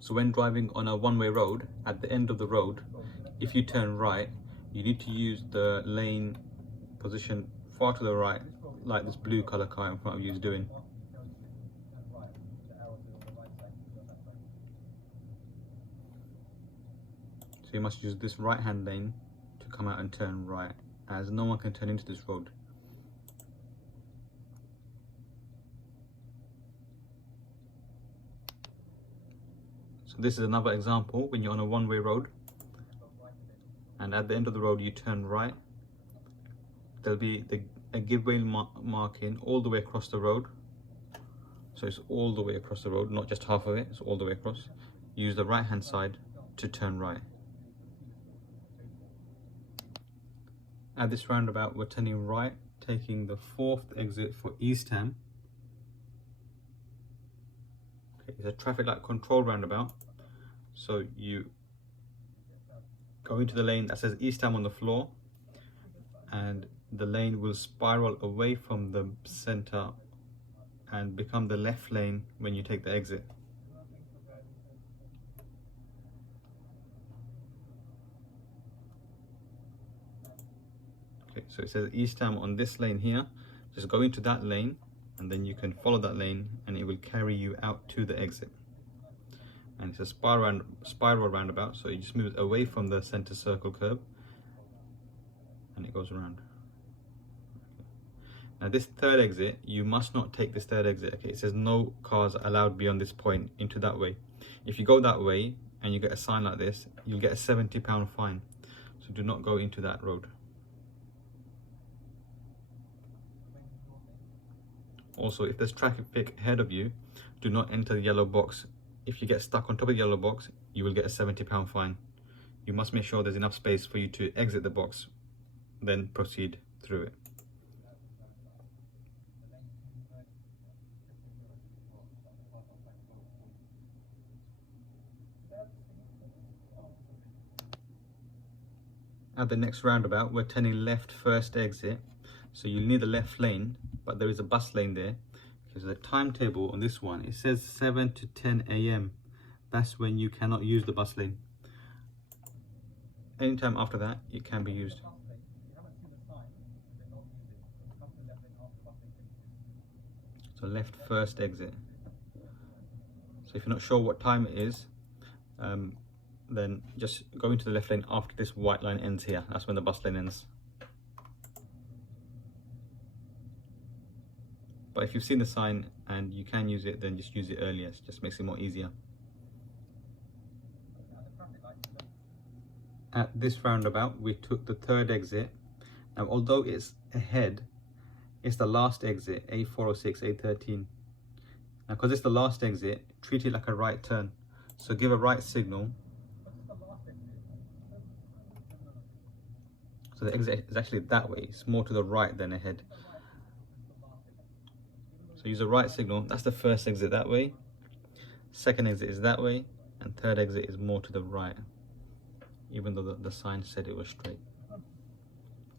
So when driving on a one-way road, at the end of the road, if you turn right, you need to use the lane position far to the right, like this blue color car in front of you is doing. So you must use this right hand lane to come out and turn right, as no one can turn into this road. So this is another example when you're on a one-way road and at the end of the road you turn right. There'll be a giveaway marking all the way across the road. So it's all the way across the road, not just half of it, it's all the way across. Use the right hand side to turn right. At this roundabout we're turning right, taking the 4th exit for Eastham. Okay, it's a traffic light control roundabout. So you go into the lane that says Eastham on the floor, and the lane will spiral away from the center and become the left lane when you take the exit. Okay, so it says Eastham on this lane here. Just go into that lane and then you can follow that lane and it will carry you out to the exit. And it's a spiral roundabout, so you just move it away from the center circle curb and it goes around. Now this third exit, you must not take this third exit. Okay, it says no cars allowed beyond this point into that way. If you go that way and you get a sign like this, you'll get a £70 fine. So do not go into that road. Also, if there's traffic ahead of you, do not enter the yellow box. If you get stuck on top of the yellow box, you will get a £70 fine. You must make sure there's enough space for you to exit the box, then proceed through it. At the next roundabout, we're turning left first exit. So you'll need the left lane, but there is a bus lane there. Because the timetable on this one, it says 7 to 10 AM. That's when you cannot use the bus lane. Anytime after that, it can be used. So left first exit. So if you're not sure what time it is, then just go into the left lane after this white line ends here. That's when the bus lane ends. But if you've seen the sign and you can use it, then just use it earlier. It just makes it more easier. At this roundabout, we took the third exit. Now, although it's ahead, it's the last exit, A406, A13. Now, because it's the last exit, treat it like a right turn. So give a right signal. So the exit is actually that way. It's more to the right than ahead. So use a right signal. That's the first exit that way. Second exit is that way. And third exit is more to the right, even though the sign said it was straight.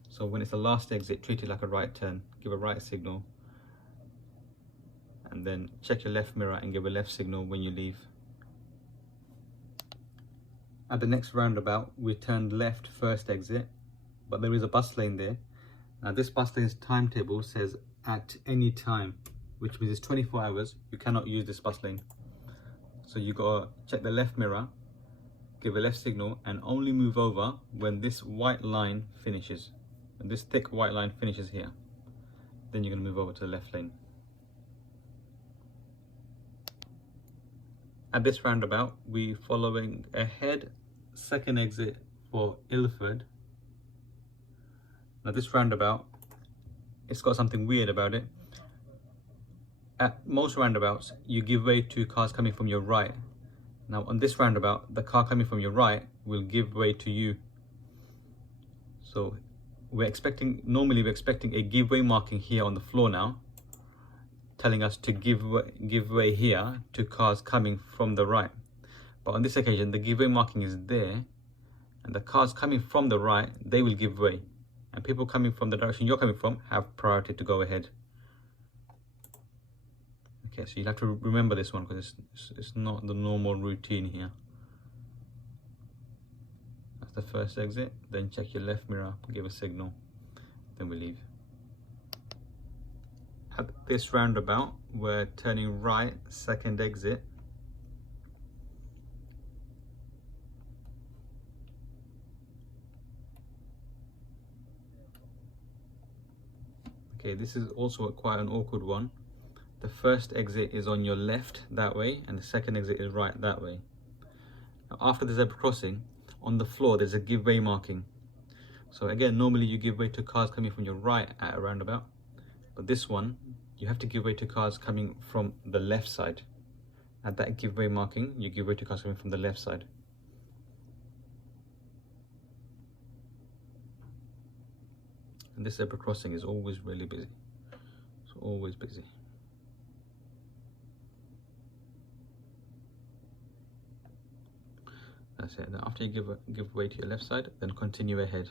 So when it's the last exit, treat it like a right turn. Give a right signal. And then check your left mirror and give a left signal when you leave. At the next roundabout, we turned left first exit, but there is a bus lane there. Now this bus lane's timetable says at any time, which means it's 24 hours. You cannot use this bus lane. So you gotta check the left mirror, give a left signal, and only move over when this white line finishes. And this thick white line finishes here. Then you're gonna move over to the left lane. At this roundabout, we're following ahead, second exit for Ilford. Now this roundabout, it's got something weird about it. At most roundabouts, you give way to cars coming from your right. Now on this roundabout, the car coming from your right will give way to you. So normally we're expecting a give way marking here on the floor now, telling us to give way here to cars coming from the right. But on this occasion, the give way marking is there, and the cars coming from the right, they will give way. And people coming from the direction you're coming from have priority to go ahead. Okay, so you'll have to remember this one because it's not the normal routine here. That's the first exit, then check your left mirror, give a signal, then we leave. At this roundabout, we're turning right, second exit. Okay, this is also quite an awkward one. The first exit is on your left that way, and the second exit is right that way. Now, after the zebra crossing, on the floor there's a give way marking. So again, normally you give way to cars coming from your right at a roundabout, but this one you have to give way to cars coming from the left side. At that give way marking, you give way to cars coming from the left side. And this zebra crossing is always really busy. It's always busy. That's it. Then after you give way to your left side, then continue ahead.